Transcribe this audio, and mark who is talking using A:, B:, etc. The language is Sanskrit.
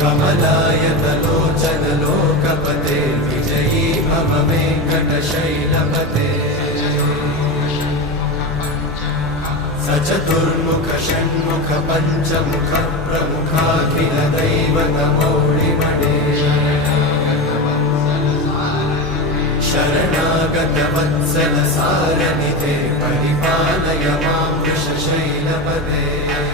A: कमलाय विजयी मम वेङ्कटशैलपते। स चतुर्मुखषण्मुख पञ्चमुख प्रमुखाखिल दैव नमौणिमणे शरणागतवत्सलसारनिधे परिपालय मां मांशैलपदे